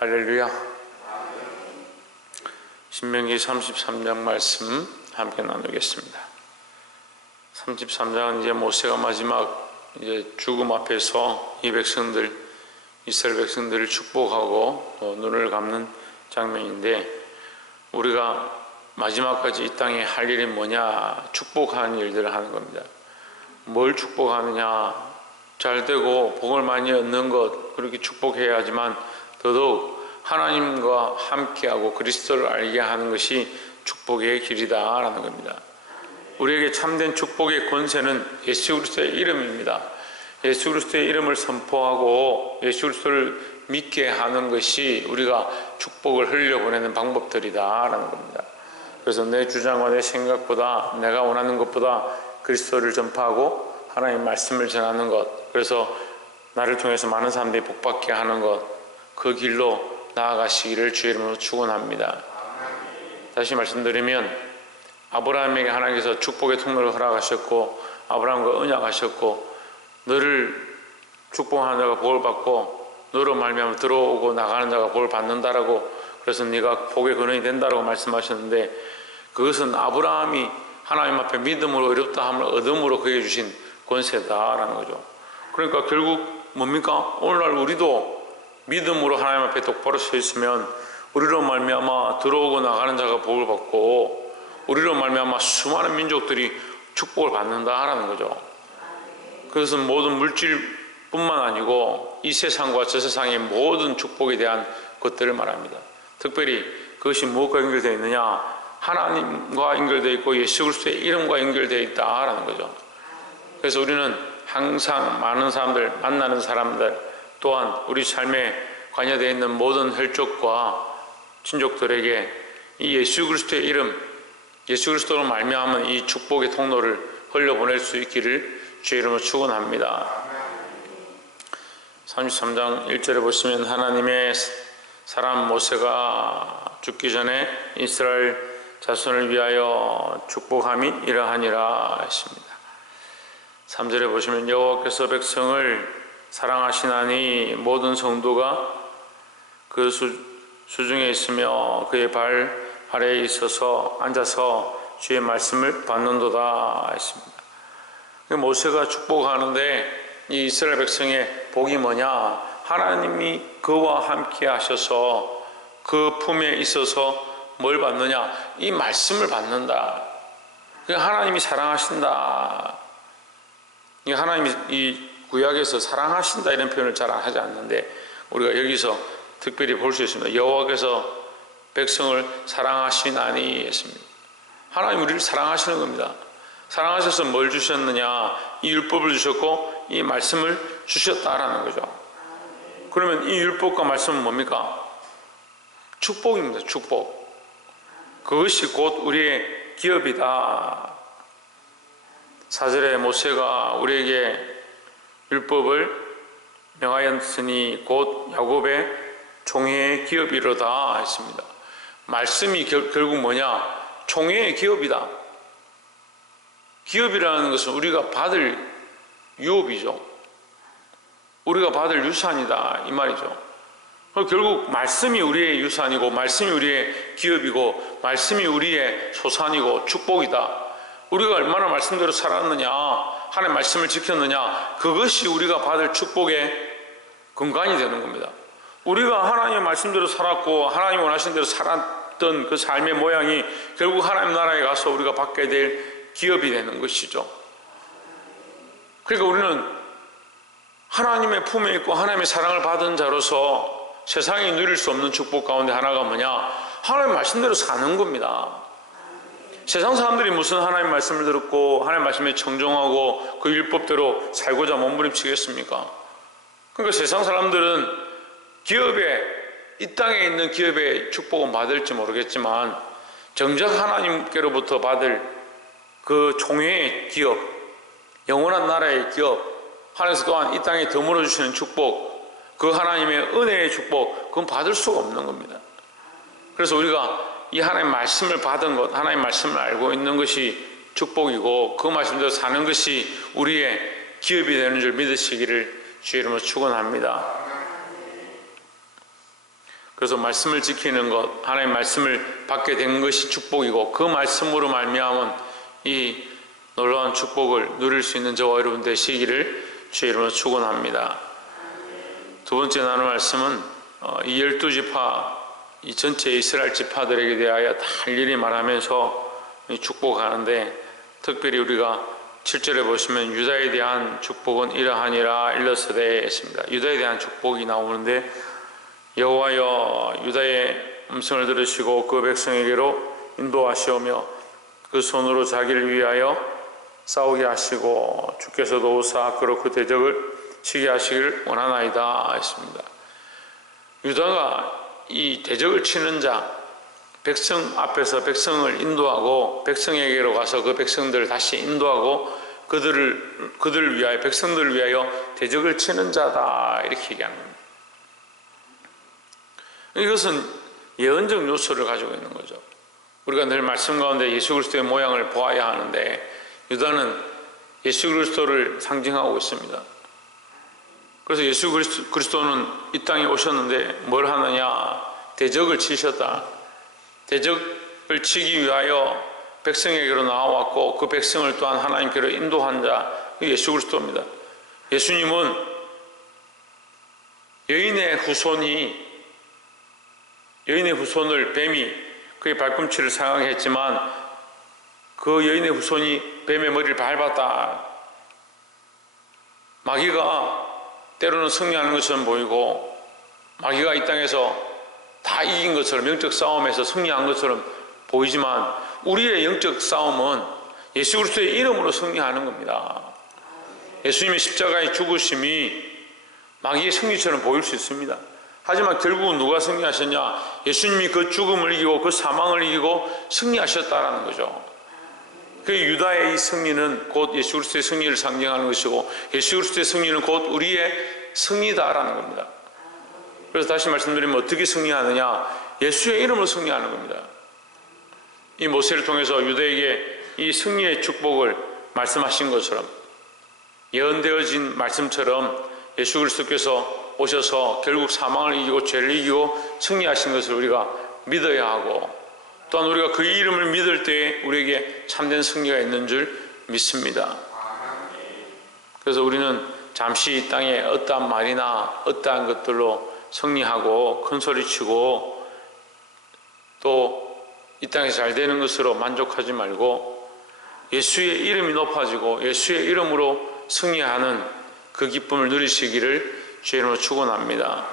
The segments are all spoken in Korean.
할렐루야. 신명기 33장 말씀 함께 나누겠습니다. 33장은 이제 모세가 마지막 죽음 앞에서 이 백성들, 이스라엘 백성들을 축복하고 눈을 감는 장면인데, 우리가 마지막까지 이 땅에 할 일이 뭐냐? 축복하는 일들을 하는 겁니다. 뭘 축복하느냐? 잘 되고 복을 많이 얻는 것, 그렇게 축복해야 하지만 더더욱 하나님과 함께하고 그리스도를 알게 하는 것이 축복의 길이다라는 겁니다. 우리에게 참된 축복의 권세는 예수 그리스도의 이름입니다. 예수 그리스도의 이름을 선포하고 예수 그리스도를 믿게 하는 것이 우리가 축복을 흘려보내는 방법들이다라는 겁니다. 그래서 내 주장과 내 생각보다, 내가 원하는 것보다 그리스도를 전파하고 하나님의 말씀을 전하는 것, 그래서 나를 통해서 많은 사람들이 복받게 하는 것, 그 길로 나아가시기를 주의 이름으로 축원합니다. 다시 말씀드리면, 아브라함에게 하나님께서 축복의 통로를 허락하셨고 아브라함과 언약하셨고, 너를 축복하는 자가 복을 받고 너로 말미암아 들어오고 나가는 자가 복을 받는다라고, 그래서 네가 복의 근원이 된다라고 말씀하셨는데, 그것은 아브라함이 하나님 앞에 믿음으로 어렵다 함을 얻음으로 그에게 주신 권세다라는 거죠. 그러니까 결국 뭡니까? 오늘날 우리도 믿음으로 하나님 앞에 똑바로 서 있으면 우리로 말미암아 들어오고 나가는 자가 복을 받고, 우리로 말미암아 수많은 민족들이 축복을 받는다라는 거죠. 그것은 모든 물질뿐만 아니고 이 세상과 저 세상의 모든 축복에 대한 것들을 말합니다. 특별히 그것이 무엇과 연결되어 있느냐? 하나님과 연결되어 있고 예수 그리스도의 이름과 연결되어 있다라는 거죠. 그래서 우리는 항상 많은 사람들, 만나는 사람들, 또한 우리 삶에 관여되어 있는 모든 혈족과 친족들에게 이 예수 그리스도의 이름, 예수 그리스도로 말미암은 이 축복의 통로를 흘려보낼 수 있기를 주의 이름으로 축원합니다. 33장 1절에 보시면, 하나님의 사람 모세가 죽기 전에 이스라엘 자손을 위하여 축복함이 이러하니라 했습니다. 3절에 보시면, 여호와께서 백성을 사랑하시나니 모든 성도가 그 수중에 있으며 그의 발 아래에 있어서 앉아서 주의 말씀을 받는도다 했습니다. 모세가 축복하는데 이 이스라엘 백성의 복이 뭐냐? 하나님이 그와 함께 하셔서 그 품에 있어서 뭘 받느냐? 이 말씀을 받는다. 하나님이 사랑하신다. 하나님이 이 구약에서 사랑하신다 이런 표현을 잘 하지 않는데, 우리가 여기서 특별히 볼 수 있습니다. 여호와께서 백성을 사랑하시나니 했습니다. 하나님 우리를 사랑하시는 겁니다. 사랑하셔서 뭘 주셨느냐? 이 율법을 주셨고 이 말씀을 주셨다라는 거죠. 그러면 이 율법과 말씀은 뭡니까? 축복입니다. 축복. 그것이 곧 우리의 기업이다. 4절에 모세가 우리에게 율법을 명하였으니 곧 야곱의 총회의 기업이로다 했습니다. 말씀이 결국 뭐냐? 총회의 기업이다. 기업이라는 것은 우리가 받을 유업이죠. 우리가 받을 유산이다 이 말이죠. 결국 말씀이 우리의 유산이고, 말씀이 우리의 기업이고, 말씀이 우리의 소산이고 축복이다. 우리가 얼마나 말씀대로 살았느냐, 하나님의 말씀을 지켰느냐, 그것이 우리가 받을 축복의 근간이 되는 겁니다. 우리가 하나님의 말씀대로 살았고 하나님 원하신 대로 살았던 그 삶의 모양이 결국 하나님 나라에 가서 우리가 받게 될 기업이 되는 것이죠. 그러니까 우리는 하나님의 품에 있고 하나님의 사랑을 받은 자로서 세상이 누릴 수 없는 축복 가운데 하나가 뭐냐? 하나님의 말씀대로 사는 겁니다. 세상 사람들이 무슨 하나님의 말씀을 듣고 하나님의 말씀에 청종하고 그 율법대로 살고자 몸부림치겠습니까? 그러니까 세상 사람들은 기업에, 이 땅에 있는 기업의 축복은 받을지 모르겠지만 정작 하나님께로부터 받을 그 총회의 기업, 영원한 나라의 기업, 하나님께서 또한 이 땅에 더물어 주시는 축복, 그 하나님의 은혜의 축복, 그건 받을 수가 없는 겁니다. 그래서 우리가 이 하나님의 말씀을 받은 것, 하나님의 말씀을 알고 있는 것이 축복이고, 그 말씀대로 사는 것이 우리의 기업이 되는 줄 믿으시기를 주의 이름으로 축원합니다. 그래서 말씀을 지키는 것, 하나님의 말씀을 받게 된 것이 축복이고, 그 말씀으로 말미암은 이 놀라운 축복을 누릴 수 있는 저와 여러분 되시기를 주의 이름으로 축원합니다. 두 번째 나눌 말씀은 이 12지파, 이 전체 이스라엘 지파들에게 대하여 다 일일이 말하면서 축복하는데, 특별히 우리가 7절에 보시면 유다에 대한 축복은 이러하니라 일러스되 했습니다. 유다에 대한 축복이 나오는데, 여호와여 유다의 음성을 들으시고 그 백성에게로 인도하시오며 그 손으로 자기를 위하여 싸우게 하시고 주께서도 오사 그로 그 대적을 치게 하시기를 원하나이다 했습니다. 유다가 이 대적을 치는 자, 백성 앞에서 백성을 인도하고 백성에게로 가서 그 백성들을 다시 인도하고 그들을 위하여, 백성들을 위하여 대적을 치는 자다, 이렇게 얘기하는 겁니다. 이것은 예언적 요소를 가지고 있는 거죠. 우리가 늘 말씀 가운데 예수 그리스도의 모양을 보아야 하는데, 유다는 예수 그리스도를 상징하고 있습니다. 그래서 예수 그리스도는 이 땅에 오셨는데 뭘 하느냐? 대적을 치셨다. 대적을 치기 위하여 백성에게로 나와왔고, 그 백성을 또한 하나님께로 인도한 자, 예수 그리스도입니다. 예수님은 여인의 후손을 뱀이 그의 발꿈치를 상하게 했지만, 그 여인의 후손이 뱀의 머리를 밟았다. 마귀가 때로는 승리하는 것처럼 보이고, 마귀가 이 땅에서 다 이긴 것처럼, 영적 싸움에서 승리한 것처럼 보이지만, 우리의 영적 싸움은 예수 그리스도의 이름으로 승리하는 겁니다. 예수님의 십자가의 죽으심이 마귀의 승리처럼 보일 수 있습니다. 하지만 결국은 누가 승리하셨냐? 예수님이 그 죽음을 이기고 그 사망을 이기고 승리하셨다라는 거죠. 그 유다의 이 승리는 곧 예수 그리스도의 승리를 상징하는 것이고, 예수 그리스도의 승리는 곧 우리의 승리다라는 겁니다. 그래서 다시 말씀드리면 어떻게 승리하느냐? 예수의 이름으로 승리하는 겁니다. 이 모세를 통해서 유다에게 이 승리의 축복을 말씀하신 것처럼, 예언되어진 말씀처럼 예수 그리스도께서 오셔서 결국 사망을 이기고 죄를 이기고 승리하신 것을 우리가 믿어야 하고, 또한 우리가 그 이름을 믿을 때에 우리에게 참된 승리가 있는 줄 믿습니다. 그래서 우리는 잠시 이 땅에 어떠한 말이나 어떠한 것들로 승리하고 큰소리치고 또 이 땅에서 잘 되는 것으로 만족하지 말고, 예수의 이름이 높아지고 예수의 이름으로 승리하는 그 기쁨을 누리시기를 주의 이름으로 축원합니다.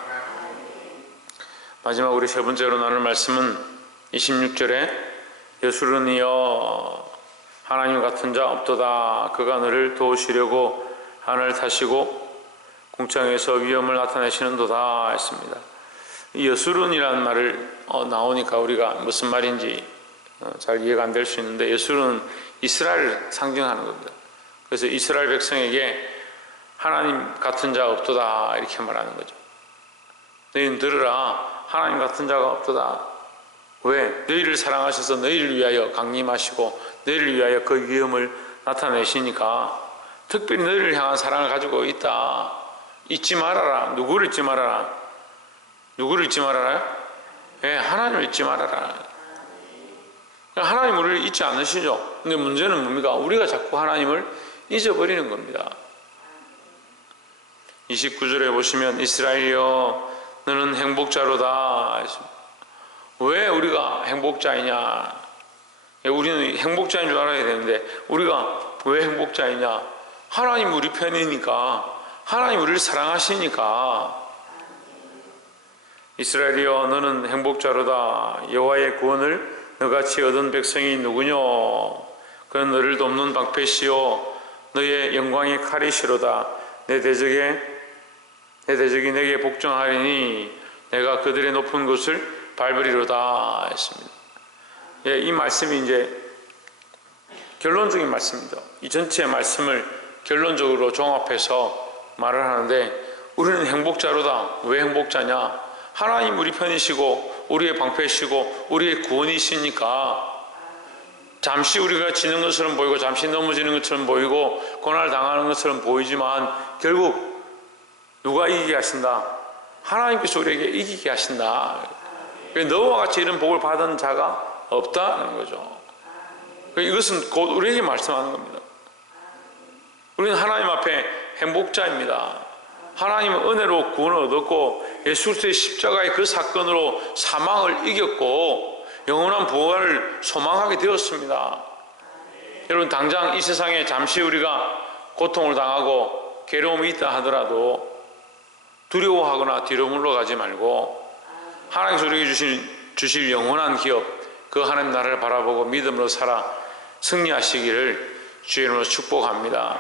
마지막 우리 세 번째로 나눌 말씀은 26절에 예수르니여 하나님 같은 자 없도다. 그가 너를 도우시려고 하늘을 타시고 궁창에서 위엄을 나타내시는도다 했습니다. 이 여수론이라는 말을 나오니까 우리가 무슨 말인지 잘 이해가 안 될 수 있는데, 여수론은 이스라엘을 상징하는 겁니다. 그래서 이스라엘 백성에게 하나님 같은 자가 없도다 이렇게 말하는 거죠. 너희는 들으라, 하나님 같은 자가 없도다. 왜? 너희를 사랑하셔서 너희를 위하여 강림하시고 너희를 위하여 그 위엄을 나타내시니까, 특별히 너희를 향한 사랑을 가지고 있다. 잊지 말아라. 누구를 잊지 말아라? 누구를 잊지 말아라? 예, 하나님을 잊지 말아라. 하나님 우리를 잊지 않으시죠. 근데 문제는 뭡니까? 우리가 자꾸 하나님을 잊어버리는 겁니다. 29절에 보시면 이스라엘이여 너는 행복자로다. 왜 우리가 행복자이냐? 우리는 행복자인 줄 알아야 되는데 우리가 왜 행복자이냐? 하나님 우리 편이니까, 하나님 우리를 사랑하시니까. 이스라엘이여 너는 행복자로다. 여호와의 구원을 너같이 얻은 백성이 누구뇨? 그는 너를 돕는 방패시요 너의 영광의 칼이시로다. 내 대적이 내게 복종하리니 내가 그들의 높은 곳을 밟으리로다 했습니다. 예, 이 말씀이 이제 결론적인 말씀이죠. 이 전체 말씀을 결론적으로 종합해서 말을 하는데, 우리는 행복자로다. 왜 행복자냐? 하나님 우리 편이시고 우리의 방패시고 우리의 구원이시니까, 잠시 우리가 지는 것처럼 보이고 잠시 넘어지는 것처럼 보이고 고난을 당하는 것처럼 보이지만 결국 누가 이기게 하신다? 하나님께서 우리에게 이기게 하신다. 너와 같이 이런 복을 받은 자가 없다는 거죠. 이것은 곧 우리에게 말씀하는 겁니다. 우리는 하나님 앞에 행복자입니다. 하나님은 은혜로 구원을 얻었고 예수 그리스도의 십자가의 그 사건으로 사망을 이겼고 영원한 부활을 소망하게 되었습니다. 여러분, 당장 이 세상에 잠시 우리가 고통을 당하고 괴로움이 있다 하더라도 두려워하거나 뒤로 물러가지 말고 하나님께서 우리에게 주실 영원한 기업, 그 하나님 나라를 바라보고 믿음으로 살아 승리하시기를 주의 이름으로 축복합니다.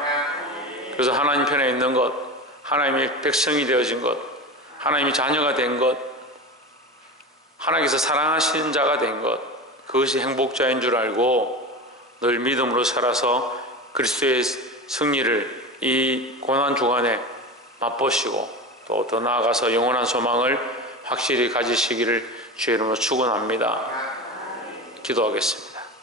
그래서 하나님 편에 있는 것, 하나님의 백성이 되어진 것, 하나님의 자녀가 된 것, 하나님께서 사랑하시는 자가 된 것, 그것이 행복자인 줄 알고 늘 믿음으로 살아서 그리스도의 승리를 이 고난 주간에 맛보시고 또 더 나아가서 영원한 소망을 확실히 가지시기를 주의 이름으로 축원합니다. 기도하겠습니다.